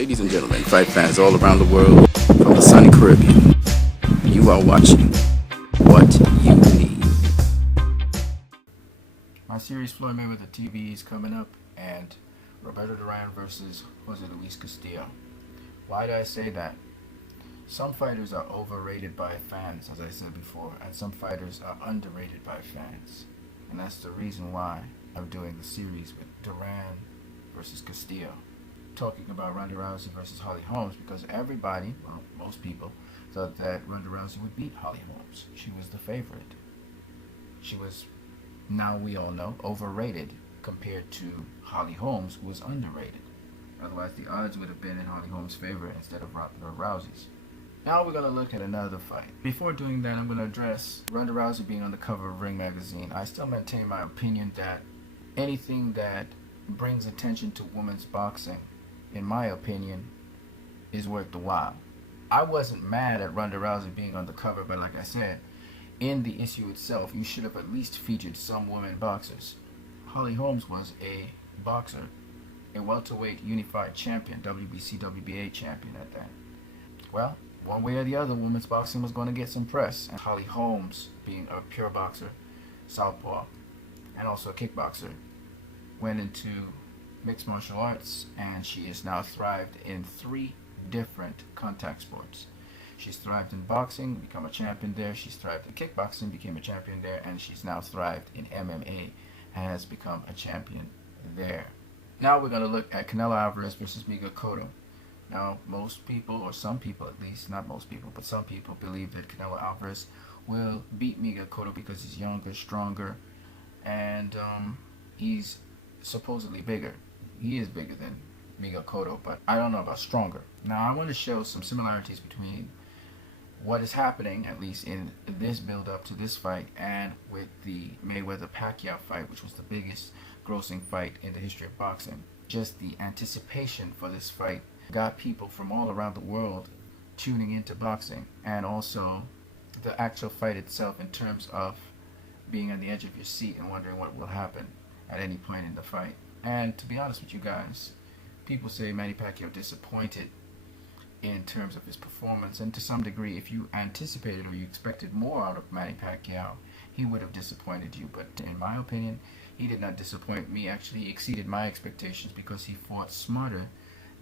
Ladies and gentlemen, fight fans all around the world, from the sunny Caribbean, you are watching What You Need. My series Floyd Mayweather TV is coming up, and Roberto Duran versus Jose Luis Castillo. Why do I say that? Some fighters are overrated by fans, as I said before, and some fighters are underrated by fans. And that's the reason why I'm doing the series with Duran versus Castillo, talking about Ronda Rousey versus Holly Holmes, because everybody, well, most people, thought that Ronda Rousey would beat Holly Holmes. She was the favorite. She was, now we all know, overrated compared to Holly Holmes, who was underrated. Otherwise, the odds would have been in Holly Holmes' favor instead of Ronda Rousey's. Now we're going to look at another fight. Before doing that, I'm going to address Ronda Rousey being on the cover of Ring magazine. I still maintain my opinion that anything that brings attention to women's boxing, in my opinion, is worth the while. I wasn't mad at Ronda Rousey being on the cover, but like I said, in the issue itself, you should have at least featured some women boxers. Holly Holmes was a boxer, a welterweight unified champion, WBC, WBA champion at that. Well, one way or the other, women's boxing was going to get some press. And Holly Holmes, being a pure boxer, southpaw, and also a kickboxer, went into mixed martial arts, and she has now thrived in 3 different contact sports. She's thrived in boxing, become a champion there. She's thrived in kickboxing, became a champion there, and she's now thrived in MMA and has become a champion there. Now we're going to look at Canelo Alvarez versus May-Pac. Now, most people, or some people at least, not most people, but some people believe that Canelo Alvarez will beat May-Pac because he's younger, stronger, and he's supposedly bigger. He is bigger than May-Pac, but I don't know about stronger. Now, I want to show some similarities between what is happening, at least in this build-up to this fight, and with the Mayweather-Pacquiao fight, which was the biggest grossing fight in the history of boxing. Just the anticipation for this fight got people from all around the world tuning into boxing, and also the actual fight itself in terms of being on the edge of your seat and wondering what will happen at any point in the fight. And to be honest with you guys, people say Manny Pacquiao disappointed in terms of his performance, and to some degree, if you anticipated or you expected more out of Manny Pacquiao, he would have disappointed you. But in my opinion, he did not disappoint me. Actually, he exceeded my expectations because he fought smarter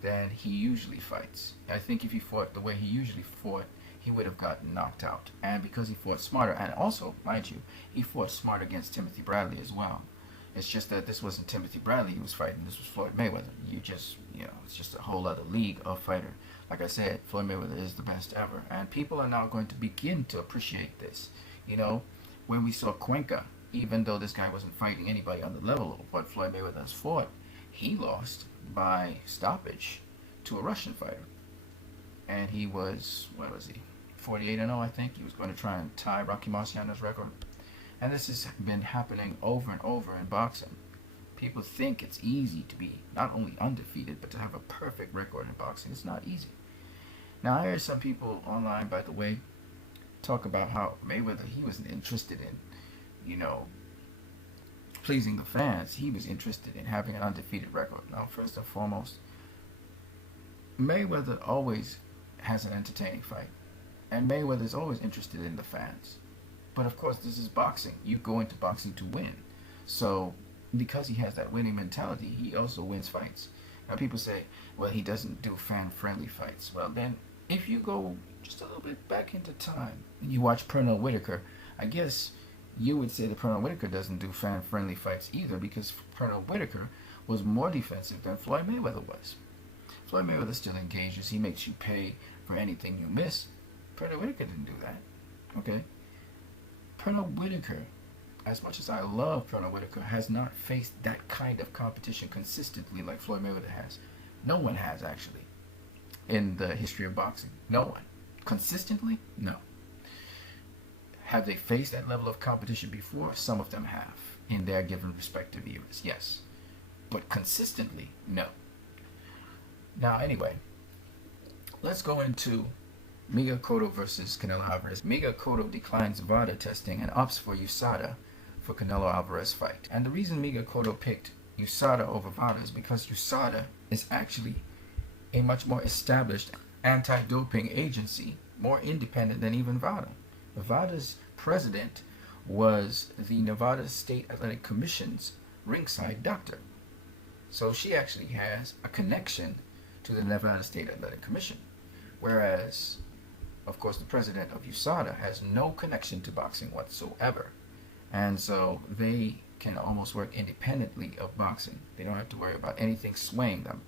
than he usually fights. I think if he fought the way he usually fought, he would have gotten knocked out. And because he fought smarter, and also, mind you, he fought smart against Timothy Bradley as well. It's just that this wasn't Timothy Bradley he was fighting, this was Floyd Mayweather. It's just a whole other league of fighter. Like I said, Floyd Mayweather is the best ever. And people are now going to begin to appreciate this. You know, when we saw Cuenca, even though this guy wasn't fighting anybody on the level of what Floyd Mayweather has fought, he lost by stoppage to a Russian fighter. And he was, what was he, 48-0, I think. He was going to try and tie Rocky Marciano's record. And this has been happening over and over in boxing. People think it's easy to be not only undefeated, but to have a perfect record in boxing. It's not easy. Now, I heard some people online, by the way, talk about how Mayweather, he wasn't interested in, pleasing the fans. He was interested in having an undefeated record. Now, first and foremost, Mayweather always has an entertaining fight. And Mayweather is always interested in the fans. But of course, this is boxing. You go into boxing to win. So, because he has that winning mentality, he also wins fights. Now, people say, well, he doesn't do fan-friendly fights. Well, then, if you go just a little bit back into time, and you watch Pernell Whitaker, I guess you would say that Pernell Whitaker doesn't do fan-friendly fights either, because Pernell Whitaker was more defensive than Floyd Mayweather was. Floyd Mayweather still engages. He makes you pay for anything you miss. Pernell Whitaker didn't do that. Okay? Pernell Whitaker, as much as I love Pernell Whitaker, has not faced that kind of competition consistently like Floyd Mayweather has. No one has, actually, in the history of boxing. No one. Consistently? No. Have they faced that level of competition before? Some of them have, in their given respective eras, yes. But consistently, no. Now, anyway, let's go into May-Pac versus Canelo Alvarez. May-Pac declines VADA testing and opts for USADA for Canelo Alvarez fight. And the reason May-Pac picked USADA over VADA is because USADA is actually a much more established anti-doping agency, more independent than even VADA. VADA's president was the Nevada State Athletic Commission's ringside doctor. So she actually has a connection to the Nevada State Athletic Commission. Whereas, of course, the president of USADA has no connection to boxing whatsoever. And so they can almost work independently of boxing. They don't have to worry about anything swaying them.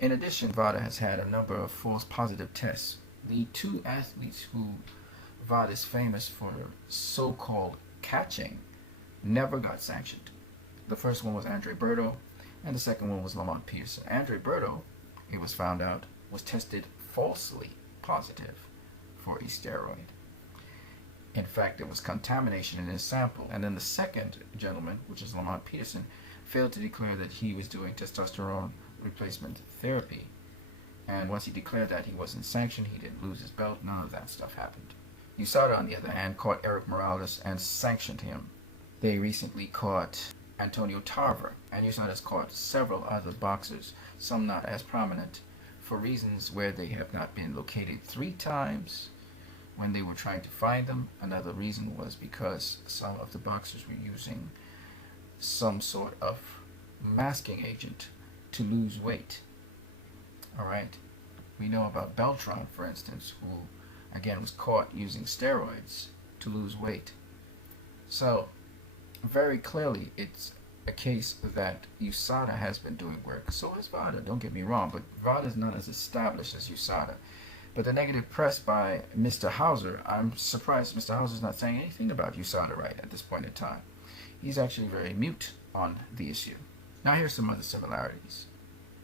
In addition, VADA has had a number of false positive tests. The two athletes who VADA is famous for so-called catching never got sanctioned. The first one was Andre Berto, and the second one was Lamont Peterson. Andre Berto, it was found out, was tested falsely positive for a steroid. In fact, there was contamination in his sample. And then the second gentleman, which is Lamont Peterson, failed to declare that he was doing testosterone replacement therapy. And once he declared that, he wasn't sanctioned, he didn't lose his belt, none of that stuff happened. USADA, on the other hand, caught Eric Morales and sanctioned him. They recently caught Antonio Tarver, and USADA has caught several other boxers, some not as prominent, for reasons where they have not been located 3 times when they were trying to find them. Another reason was because some of the boxers were using some sort of masking agent to lose weight. Alright, we know about Beltran, for instance, who again was caught using steroids to lose weight. So very clearly it's a case that USADA has been doing work. So is VADA, don't get me wrong, but VADA is not as established as USADA. But the negative press by Mr. Hauser, I'm surprised Mr. Hauser's not saying anything about USADA right at this point in time. He's actually very mute on the issue. Now here's some other similarities.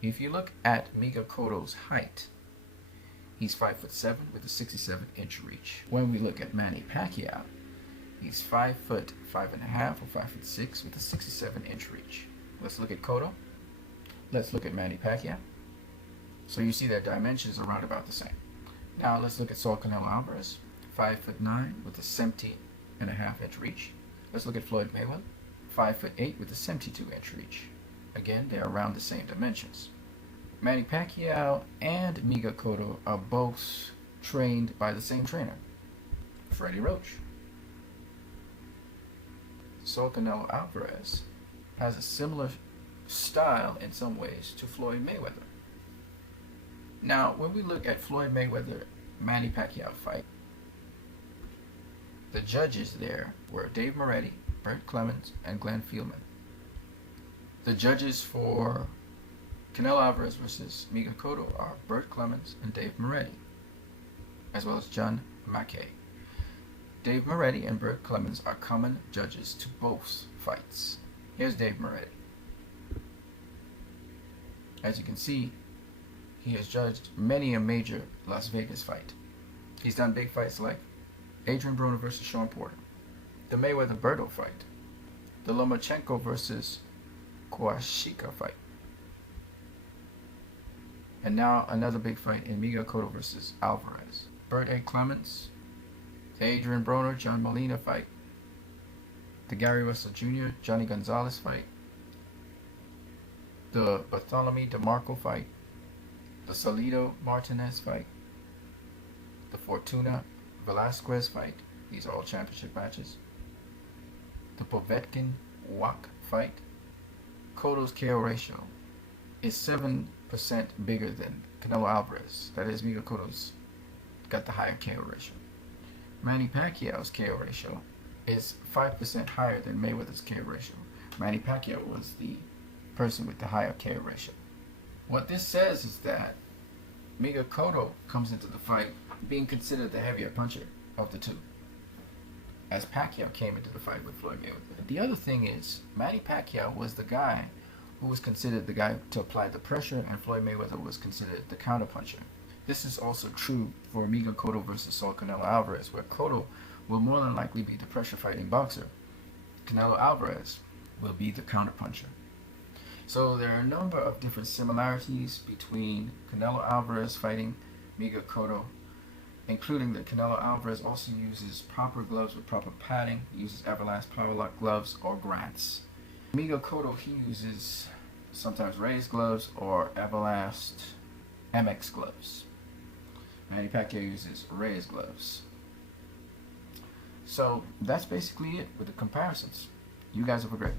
If you look at May-Pac's height, he's 5'7" with a 67-inch reach. When we look at Manny Pacquiao, he's 5'5" or 5'6" with a 67-inch reach. Let's look at Cotto. Let's look at Manny Pacquiao. So you see their dimensions are around about the same. Now let's look at Saul Canelo Alvarez, 5'9" with a 70.5-inch reach. Let's look at Floyd Mayweather, 5'8" with a 72-inch reach. Again, they're around the same dimensions. Manny Pacquiao and May-Pac are both trained by the same trainer, Freddie Roach. Saul Canelo Alvarez has a similar style in some ways to Floyd Mayweather. Now, when we look at Floyd Mayweather-Manny Pacquiao fight, the judges there were Dave Moretti, Bert Clemens, and Glenn Fieldman. The judges for Canelo Alvarez versus May-Pac are Bert Clemens and Dave Moretti, as well as John Mackay. Dave Moretti and Bert Clemens are common judges to both fights. Here's Dave Moretti. As you can see, he has judged many a major Las Vegas fight. He's done big fights like Adrian Broner versus Sean Porter, the Mayweather-Berto fight, the Lomachenko versus Kawashika fight, and now another big fight in May-Pac versus Alvarez. Bert A. Clemens, the Adrian Broner, John Molina fight, the Gary Russell Jr., Johnny Gonzalez fight, the Bartholomew DeMarco fight, the Salido Martinez fight, the Fortuna Velasquez fight, these are all championship matches, the Povetkin Wak fight. Cotto's KO ratio is 7% bigger than Canelo Alvarez. That is, May-Pac's got the higher KO ratio. Manny Pacquiao's KO ratio is 5% higher than Mayweather's KO ratio. Manny Pacquiao was the person with the higher KO ratio. What this says is that May-Pac comes into the fight being considered the heavier puncher of the two, as Pacquiao came into the fight with Floyd Mayweather. The other thing is, Manny Pacquiao was the guy who was considered the guy to apply the pressure, and Floyd Mayweather was considered the counterpuncher. This is also true for May-Pac versus Saul Canelo Alvarez, where Cotto will more than likely be the pressure fighting boxer. Canelo Alvarez will be the counterpuncher. So there are a number of different similarities between Canelo Alvarez fighting May-Pac, including that Canelo Alvarez also uses proper gloves with proper padding. He uses Everlast Powerlock gloves or Grants. May-Pac, he uses sometimes raised gloves or Everlast MX gloves. Manny Pacquiao uses Reyes gloves. So that's basically it with the comparisons. You guys have a great